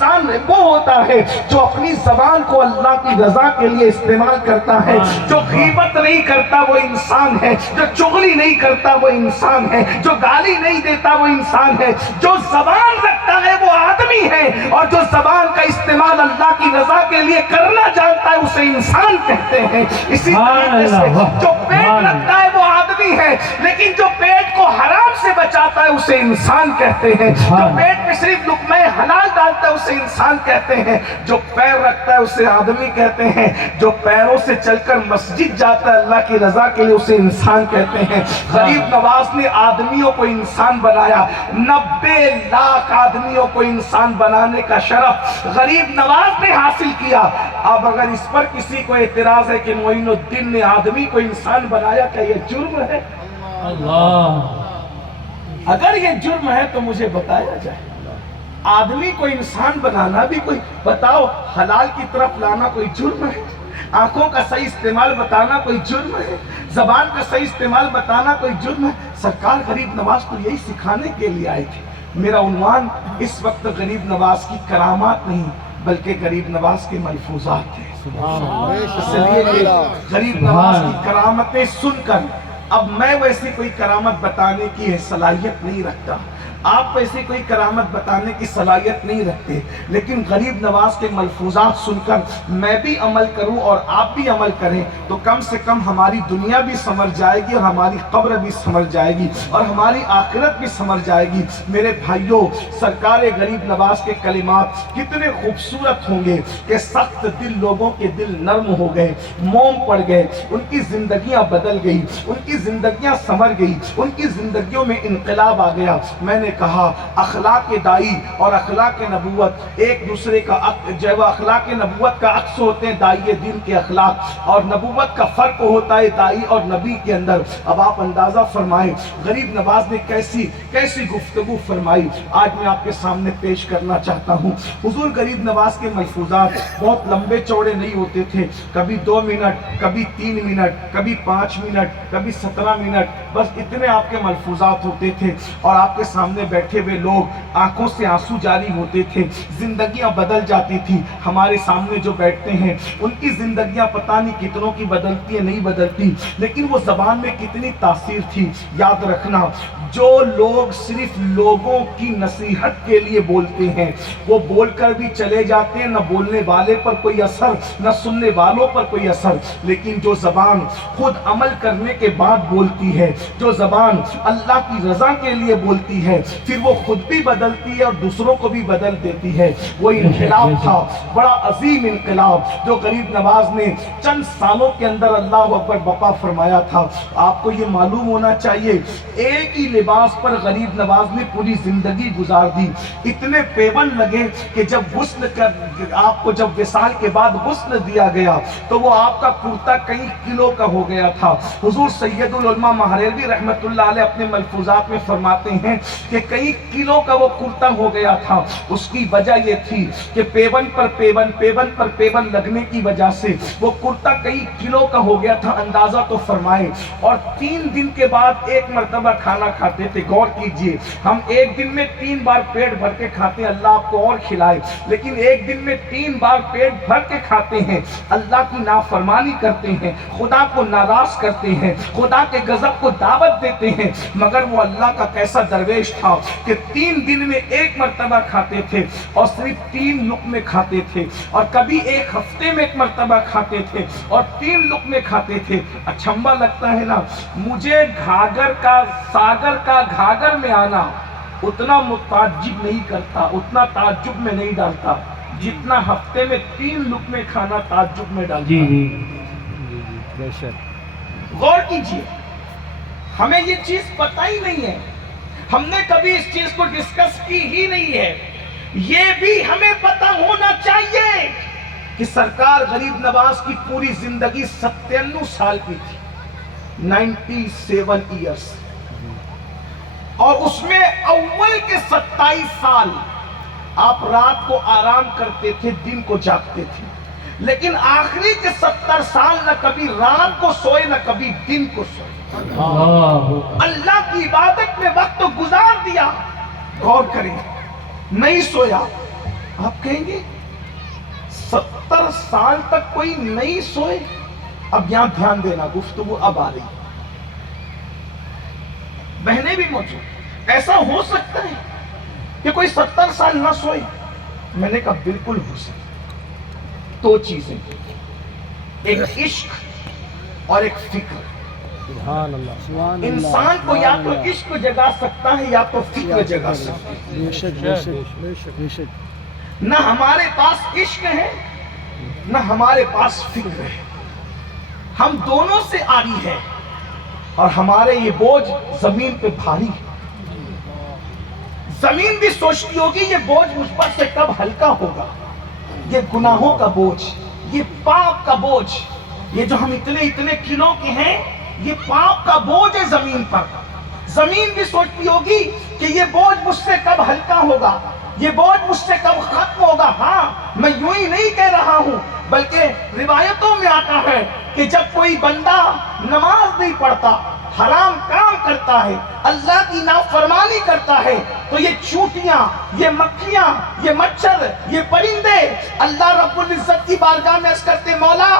انسان وہ ہوتا ہے جو اپنی زبان کو اللہ کی رضا کے لیے استعمال کرتا ہے، جو غیبت نہیں کرتا وہ انسان ہے، جو چغلی نہیں کرتا وہ انسان ہے، جو گالی نہیں دیتا وہ انسان ہے، جو زبان رکھتا ہے وہ آدمی ہے، اور جو زبان کا استعمال اللہ کی رضا کے لیے کرنا جانتا ہے اسے انسان کہتے ہیں۔ اسی طریقے سے جو پیٹ رکھتا ہے وہ آدمی ہے، لیکن جو پیٹ کو حرام سے بچاتا ہے اسے انسان کہتے ہیں۔ جو پیٹ میں صرف لقمہ حلال ڈالتا ہے اسے انسان کہتے ہیں۔ جو پیر رکھتا ہے اسے آدمی کہتے ہیں۔ جو پیروں سے چل کر مسجد جاتا ہے اللہ کی رضا کے لیے اسے انسان کہتے ہیں۔ غریب نواز نے آدمیوں کو انسان بنایا، 90 لاکھ آدمیوں کو انسان بنانے کا شرف غریب نواز نے حاصل کیا۔ اب اگر اس پر کسی کو اعتراض ہے کہ معین الدین نے آدمی کو انسان بنایا، کیا یہ جرم ہے؟ اگر یہ جرم ہے تو مجھے بتایا جائے۔ آدمی کو انسان بنانا بھی کوئی، بتاؤ حلال کی طرف لانا کوئی جرم ہے؟ آنکھوں کا صحیح استعمال بتانا کوئی جرم ہے؟ زبان کا صحیح استعمال بتانا کوئی جرم ہے؟ سرکار غریب نواز کو یہی سکھانے کے لیے آئے تھے۔ میرا عنوان اس وقت غریب نواز کی کرامات نہیں بلکہ غریب نواز کے ملفوظات ہیں، اس لیے کہ غریب نواز کی کرامتیں سن کر اب میں ویسی کوئی کرامت بتانے کی صلاحیت نہیں رکھتا، آپ ویسی کوئی کرامت بتانے کی صلاحیت نہیں رکھتے، لیکن غریب نواز کے ملفوظات سن کر میں بھی عمل کروں اور آپ بھی عمل کریں تو کم سے کم ہماری دنیا بھی سنور جائے گی اور ہماری قبر بھی سنور جائے گی اور ہماری آخرت بھی سنور جائے گی۔ میرے بھائیوں، سرکار غریب نواز کے کلمات کتنے خوبصورت ہوں گے کہ سخت دل لوگوں کے دل نرم ہو گئے، موم پڑ گئے، ان کی زندگیاں بدل گئی، ان کی زندگیاں سنور گئی، ان کی زندگیوں میں انقلاب آ گیا۔ میں نے کہا اخلاق دائی اور اخلاق نبوت ایک دوسرے کا جو اخلاق نبوت کا عکس ہوتے ہیں دائی دین کے اخلاق، اور نبوت کا فرق ہوتا ہے دائی اور نبی کے اندر۔ اب آپ اندازہ فرمائیں غریب نواز نے کیسی گفتگو فرمائی، آج میں آپ کے سامنے پیش کرنا چاہتا ہوں۔ حضور غریب نواز کے ملفوظات بہت لمبے چوڑے نہیں ہوتے تھے، کبھی 2 منٹ، کبھی 3 منٹ، کبھی 5 منٹ، کبھی 17 منٹ، بس اتنے آپ کے ملفوظات ہوتے تھے، اور آپ کے سامنے بیٹھے ہوئے لوگ آنکھوں سے آنسو جاری ہوتے تھے، زندگیاں بدل جاتی تھی۔ ہمارے سامنے جو بیٹھتے ہیں ان کی زندگیاں پتہ نہیں کتنوں کی بدلتی ہے، نہیں بدلتی، لیکن وہ زبان میں کتنی تاثیر تھی۔ یاد رکھنا، جو لوگ صرف لوگوں کی نصیحت کے لیے بولتے ہیں وہ بول کر بھی چلے جاتے ہیں، نہ بولنے والے پر کوئی اثر، نہ سننے والوں پر کوئی اثر، لیکن جو زبان خود عمل کرنے کے بعد بولتی ہے، جو زبان اللہ کی رضا کے لیے بولتی ہے، پھر وہ خود بھی بدلتی ہے اور دوسروں کو بھی بدل دیتی ہے۔ وہ انقلاب تھا، بڑا عظیم انقلاب جو غریب نواز نے چند سالوں کے اندر اللہ اکبر بپا فرمایا تھا۔ آپ کو یہ معلوم ہونا چاہیے، ایک ہی لباس پر غریب نواز نے پوری زندگی گزار دی۔ اتنے پیون لگے کہ جب غسل کر آپ کو جب وصال کے بعد غسل دیا گیا تو وہ آپ کا کرتا کئی کلو کا ہو گیا تھا۔ حضور سید العلماء مہریلوی رحمت اللہ علیہ اپنے ملفوظات میں فرماتے ہیں کہ کئی کلو کا وہ کرتا ہو گیا تھا۔ اس کی وجہ یہ تھی کہ پیون پر پیون لگنے کی وجہ سے وہ کرتا کئی کلو کا ہو گیا تھا، اندازہ تو فرمائیں۔ اور 3 دن کے بعد ایک مرتبہ کھانا کھاتے تھے۔ غور کیجئے، ہم ایک دن میں 3 بار پیٹ بھر کے کھاتے ہیں، اللہ آپ کو اور کھلائے، لیکن ایک دن میں 3 بار پیٹ بھر کے کھاتے ہیں، اللہ کی نافرمانی کرتے ہیں، خدا کو ناراض کرتے ہیں، خدا کے غضب کو دعوت دیتے ہیں۔ مگر وہ اللہ کا کیسا درویش تھا کہ 3 دن میں ایک مرتبہ کھاتے تھے اور صرف 3 لقمے کھاتے تھے، اور کبھی ایک ہفتے میں ایک مرتبہ کھاتے تھے اور 3 لقمے کھاتے تھے۔ اچھمبا لگتا ہے نا، مجھے ساگر کا گھاگر میں آنا اتنا متعجب نہیں کرتا، اتنا تعجب میں نہیں ڈالتا جتنا ہفتے میں 3 لقمے کھانا تعجب میں ڈالتا۔ غور کیجئے، ہمیں یہ چیز پتہ ہی نہیں ہے، ہم نے کبھی اس چیز کو ڈسکس کی ہی نہیں ہے۔ یہ بھی ہمیں پتہ ہونا چاہیے کہ سرکار غریب نواز کی پوری زندگی 97 سال کی تھی، 97 ایئرس، اور اس میں اول کے 27 سال آپ رات کو آرام کرتے تھے، دن کو جاگتے تھے، لیکن آخری کے 70 سال نہ کبھی رات کو سوئے نہ کبھی دن کو سوئے، اللہ کی عبادت میں وقت گزار دیا۔ غور کریں، نہیں سویا، آپ کہیں گے 70 سال تک کوئی نہیں سوئے؟ اب یہاں دھیان دینا، گفتگو اب آ رہی، بہنیں بھی موجود، ایسا ہو سکتا ہے کہ کوئی 70 سال نہ سوئے؟ میں نے کہا بالکل ہو سکتا۔ دو چیزیں، ایک عشق اور ایک فکر۔ سبحان اللہ، سبحان اللہ، انسان کو یا تو سبحان اللہ۔ عشق جگا سکتا ہے یا تو فکر جگا سکتا ہے۔ بے شک بے شک بے شک بے شک۔ نہ ہمارے پاس عشق ہے نہ ہمارے پاس فکر ہے، ہم دونوں سے عاری ہے، اور ہمارے یہ بوجھ زمین پہ بھاری ہے۔ زمین بھی سوچتی ہوگی یہ بوجھ مجھ پر سے کب ہلکا ہوگا، یہ گناہوں کا بوجھ، یہ پاپ کا بوجھ، یہ جو ہم اتنے کلو کے ہیں، یہ پاپ کا بوجھ ہے زمین پر۔ زمین بھی سوچتی ہوگی کہ یہ بوجھ مجھ سے کب ہلکا ہوگا، یہ بوجھ مجھ سے کب ختم ہوگا۔ ہاں، میں یوں ہی نہیں کہہ رہا ہوں، بلکہ روایتوں میں آتا ہے کہ جب کوئی بندہ نماز نہیں پڑھتا، حرام کام کرتا ہے، اللہ کی نافرمانی کرتا ہے، تو یہ چونٹیاں، یہ مکھیاں، یہ مچھر، یہ پرندے اللہ رب العزت کی بارگاہ میں عرض کرتے مولا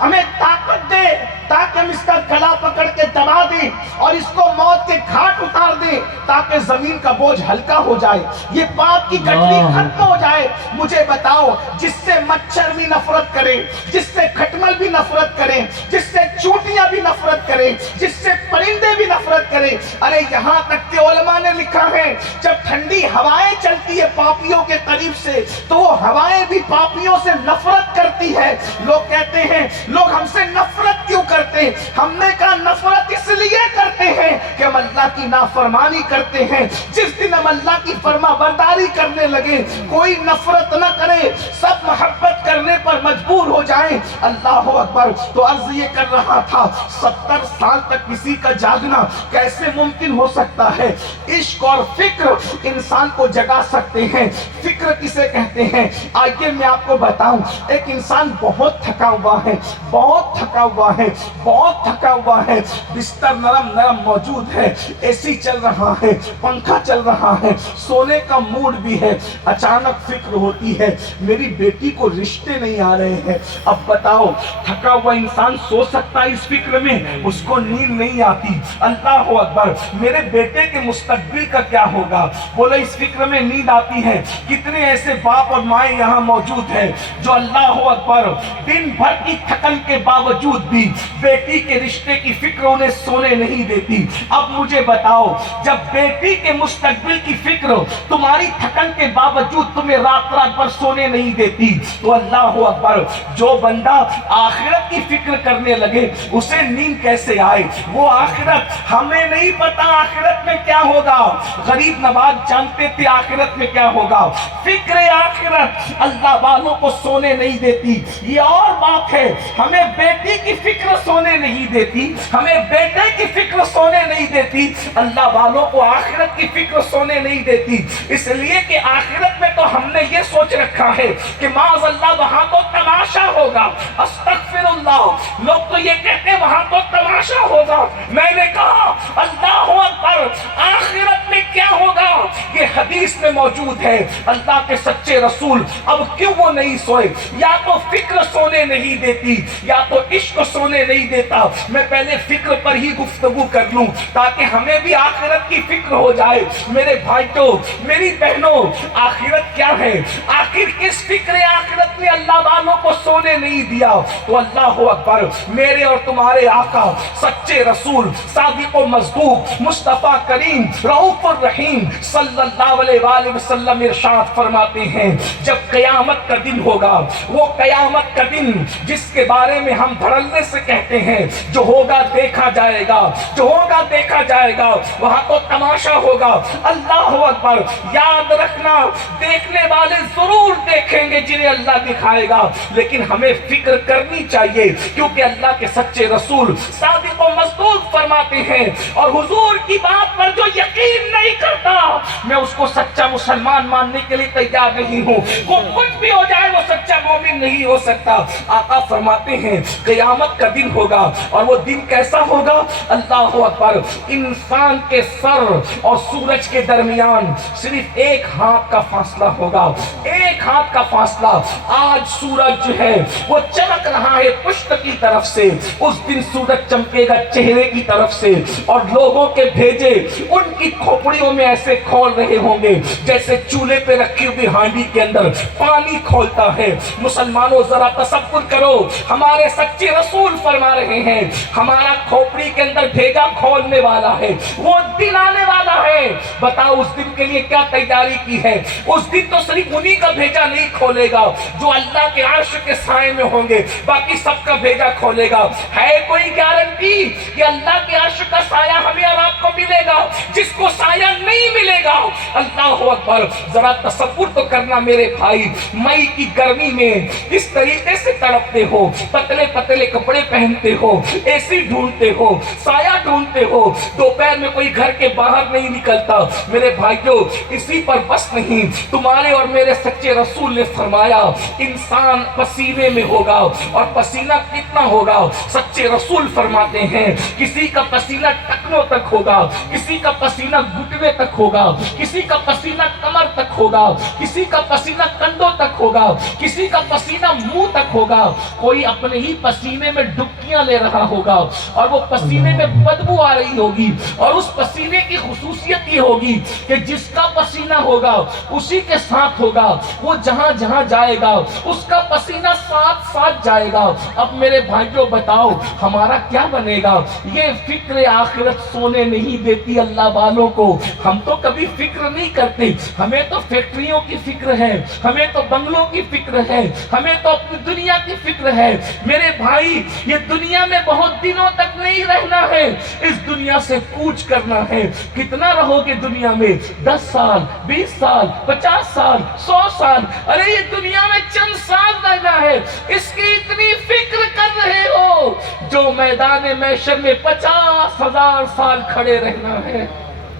ہمیں طاقت دے تاکہ ہم اس کا گلا پکڑ کے دبا دیں اور اس کو موت کے گھاٹ اتار دیں تاکہ زمین کا بوجھ ہلکا ہو جائے، یہ پاپ کی گٹری ختم ہو جائے۔ مجھے بتاؤ، جس سے مچھر بھی نفرت کرے، جس سے کھٹمل بھی نفرت کرے، جس سے چونٹیاں بھی نفرت کرے، جس سے پرندے بھی نفرت کرے، ارے یہاں تک کہ علماء نے لکھا ہے جب ٹھنڈی ہوائیں چلتی ہے پاپیوں کے قریب سے تو وہ ہوائیں بھی پاپیوں سے نفرت کرتی ہے۔ لوگ کہتے ہیں لوگ ہم سے نفرت کیوں کرتے ہیں؟ ہم نے کہا نفرت اس لیے کرتے ہیں کہ ہم اللہ کی نافرمانی کرتے ہیں۔ جس دن ہم اللہ کی فرما برداری کرنے لگے کوئی نفرت نہ کرے، سب محبت کرنے پر مجبور ہو جائیں۔ اللہ اکبر۔ تو عرض یہ کر رہا تھا 70 سال تک کسی کا جاگنا کیسے ممکن ہو سکتا ہے؟ عشق اور فکر انسان کو جگا سکتے ہیں۔ فکر کسے کہتے ہیں؟ آئیے میں آپ کو بتاؤں۔ ایک انسان بہت تھکا ہوا ہے، بہت تھکا ہوا ہے، بہت تھکا ہوا ہے، بستر نرم نرم موجود ہے، اے سی چل رہا ہے، پنکھا چل رہا ہے، سونے کا موڈ بھی ہے، اچانک فکر ہوتی ہے میری بیٹی کو رشتے نہیں آ رہے ہیں۔ اب بتاؤ تھکا ہوا انسان سو سکتا ہے اس فکر میں؟ اس کو نیند نہیں آتی۔ اللہ اکبر۔ میرے بیٹے کے مستقبل کا کیا ہوگا؟ بولے اس فکر میں نیند آتی ہے۔ کتنے ایسے باپ اور مائیں یہاں موجود ہیں جو اللہ اکبر دن بھر کی تھکن کے باوجود بھی بیٹی کے رشتے کی فکر انہیں سونے نہیں دیتی۔ اب مجھے بتاؤ جب بیٹی کے مستقبل کی فکر تمہاری تھکن کے باوجود تمہیں رات رات بھر سونے نہیں دیتی تو اللہ اکبر جو بندہ آخرت کی فکر کرنے لگے اسے نیند کیسے آئے؟ وہ آخرت ہمیں نہیں پتا آخرت میں کیا ہوگا، غریب نواز جانتے تھے آخرت میں کیا ہوگا۔ فکر آخرت اللہ والوں کو سونے نہیں دیتی۔ یہ اور بات ہے، ہمیں بیٹی کی فکر سونے نہیں دیتی، ہمیں بیٹے کی فکر سونے نہیں دیتی، اللہ والوں کو آخرت کی فکر سونے نہیں دیتی۔ اس لیے کہ آخرت میں تو ہم نے یہ سوچ رکھا ہے کہ معاذ اللہ وہاں تو تماشا ہوگا، استغفر اللہ، لوگ تو یہ کہتے ہیں وہاں تو تماشا ہوگا۔ میں نے کہا اللہ اکبر، آخرت میں کیا ہوگا یہ حدیث میں موجود ہے۔ اللہ کے سچے رسول اب کیوں وہ نہیں سوئے؟ یا تو فکر سونے نہیں دیتی یا تو عشق سونے نہیں دیتا۔ میں پہلے فکر پر ہی گفتگو کر لوں تاکہ ہمیں بھی آخرت کی فکر ہو جائے۔ میرے بھائیوں، میری بہنوں، آخرت کیا ہے؟ آخر کس فکر آخرت نے اللہ والوں کو سونے نہیں دیا؟ تو اللہ اکبر، میرے اور تمہارے آقا سچے رسول صادق و مصدوق مصطفیٰ کریم رؤوف الرحیم صلی اللہ علیہ وآلہ وسلم ارشاد فرماتے ہیں جب قیامت کا دن ہوگا، وہ قیامت کا دن جس کے بارے میں ہم دھڑلے سے کہتے ہیں جو ہوگا دیکھا جائے گا، جو ہوگا دیکھا جائے گا، وہاں تو تماشا ہوگا۔ اللہ اکبر، یاد رکھنا دیکھنے والے ضرور دیکھیں گے جنہیں اللہ دکھائے گا، لیکن ہمیں فکر کرنی چاہیے کیونکہ اللہ کے سچے رسول صادق و مصدوق فرماتے ہیں اور حضور کی بات پر جو یقین نہیں کرتا میں اس کو سچا مسلمان ماننے کے لیے تیار نہیں ہوں۔ وہ کچھ بھی ہو جائے وہ سچا مومن نہیں ہو سکتا۔ آقا فرماتے ہیں قیامت کا دن ہوگا اور وہ دن کیسا ہوگا؟ اللہ اکبر، انسان کے سر اور سورج کے درمیان صرف ایک ہاتھ کا فاصلہ ہوگا، ایک ایک ہاتھ کا فاصلہ. آج سورج جو ہے وہ چمک رہا ہے پشت کی طرف سے, اس دن سورج چمکے گا چہرے کی طرف سے, اور لوگوں کے بھیجے ان کی کھوپڑیوں میں ایسے کھول رہے ہوں گے جیسے چولہے پہ رکھی ہوئی ہانڈی کے اندر پانی کھولتا ہے. مسلمانوں ذرا تصور کرو, ہمارے سچے رسول فرما رہے ہیں ہمارا کھوپڑی کے اندر بھیجا کھولنے والا ہے, وہ دن آنے والا ہے. بتاؤ اس دن کے لیے کیا تیاری کی ہے؟ اس دن تو صرف انہی کا بھیجا نہیں کھولے گا جو اللہ کے عرش کے سائے میں ہوں گے, باقی سب کا بھیجا کھولے گا. ہے کوئی گارنٹی کہ اللہ کے عرش کا سایہ ہمیں اور آپ کو ملے گا؟ جس کو سایہ نہیں ملے گا, اللہ اکبر, ذرا تصور تو کرنا میرے بھائی, مئی کی گرمی میں اس طریقے سے تڑپتے ہو, پتلے پتلے کپڑے پہنتے ہو, اے سی ڈھونڈتے ہو, سایہ ڈھونڈتے ہو, دوپہر میں کوئی گھر کے باہر نہیں نکلتا. میرے بھائیوں, اسی پر بس نہیں, تمہارے اور میرے سچے رسول نے فرمایا انسان پسینے میں ہوگا, اور پسینہ کتنا ہوگا؟ سچے رسول فرماتے ہیں کسی کا پسینہ ٹکنوں تک ہوگا, کسی کا پسینہ گھٹنے تک ہوگا, کسی کا پسینہ کمر تک ہوگا, کسی کا پسینہ کندھوں تک ہوگا, کسی کا پسینہ منہ تک ہوگا. کوئی اپنے ہی پسینے میں ڈبکیاں لے رہا ہوگا, اور وہ پسینے میں بدبو آ رہی ہوگی, اور اس پسینے کی خصوصیت یہ ہوگی کہ جس کا پسینہ ہوگا اسی کے ساتھ ہوگا, وہ جہاں جہاں جائے گا اس کا پسینہ ساتھ ساتھ جائے گا. اب میرے بھائیوں بتاؤ ہمارا کیا بنے گا؟ یہ فکر آخرت سونے نہیں دیتی اللہ والوں کو. ہم تو کبھی فکر نہیں کرتے, ہمیں تو فیکٹریوں کی فکر ہے, ہمیں تو بنگلوں کی فکر ہے, ہمیں تو اپنی دنیا کی فکر ہے. میرے بھائی, یہ دنیا میں بہت دنوں تک نہیں رہنا ہے, اس دنیا سے کوچ کرنا ہے. کتنا رہو گے دنیا میں؟ 10 سال, 20 سال, 50 سال, 100 سال؟ ارے یہ دنیا میں چند سال رہنا ہے, اس کی اتنی فکر کر رہے ہو جو میدان محشر میں 50,000 سال کھڑے رہنا ہے.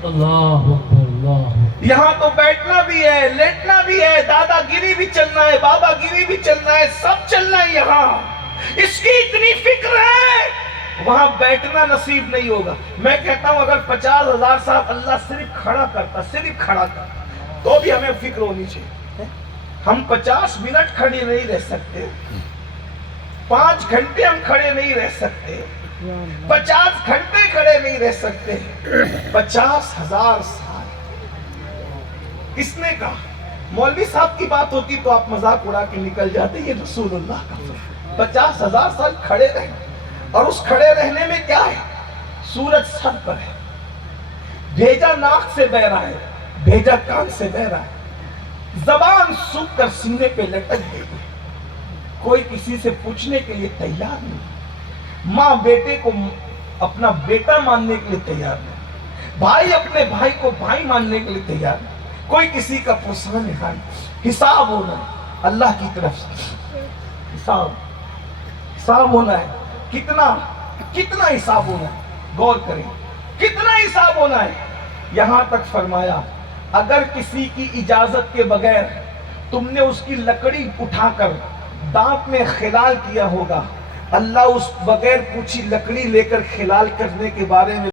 اللہ اکبر, اللہ. یہاں تو بیٹھنا بھی ہے, لیٹنا بھی ہے, دادا گیری بھی چلنا ہے, بابا گیری بھی چلنا ہے, سب چلنا ہے یہاں. اس کی اتنی فکر ہے, وہاں بیٹھنا نصیب نہیں ہوگا. میں کہتا ہوں اگر 50,000 سال اللہ صرف کھڑا کرتا, صرف کھڑا کرتا, تو بھی ہمیں فکر ہونی چاہیے. ہم 50 منٹ کھڑے نہیں رہ سکتے, 5 گھنٹے ہم کھڑے نہیں رہ سکتے, 50 گھنٹے کھڑے نہیں رہ سکتے, 50,000 سال. کس نے کہا؟ مولوی صاحب کی بات ہوتی تو آپ مذاق اڑا کے نکل جاتے, یہ رسول اللہ کا 50,000 سال کھڑے رہے. اور اس کھڑے رہنے میں کیا ہے؟ سورج سر پر ہے, بھیجا ناک سے بہ رہا ہے, بھیجا کان سے بہ رہا ہے, زبان سوکھ کر سینے پہ لٹک گئی, کوئی کسی سے پوچھنے کے لیے تیار نہیں, ماں بیٹے کو اپنا بیٹا ماننے کے لیے تیار نہیں, بھائی اپنے بھائی کو بھائی ماننے کے لیے تیار نہیں, کوئی کسی کا پرسان نہیں. حساب ہونا ہے اللہ کی طرف سے, حساب ہونا ہے. کتنا حساب ہونا ہے؟ غور کریں, کتنا حساب ہونا ہے. یہاں تک فرمایا اگر کسی کی اجازت کے بغیر تم نے اس کی لکڑی اٹھا کر دانت میں خلال کیا ہوگا, اللہ اس بغیر پوچھی لکڑی لے کر خلال کرنے کے بارے میں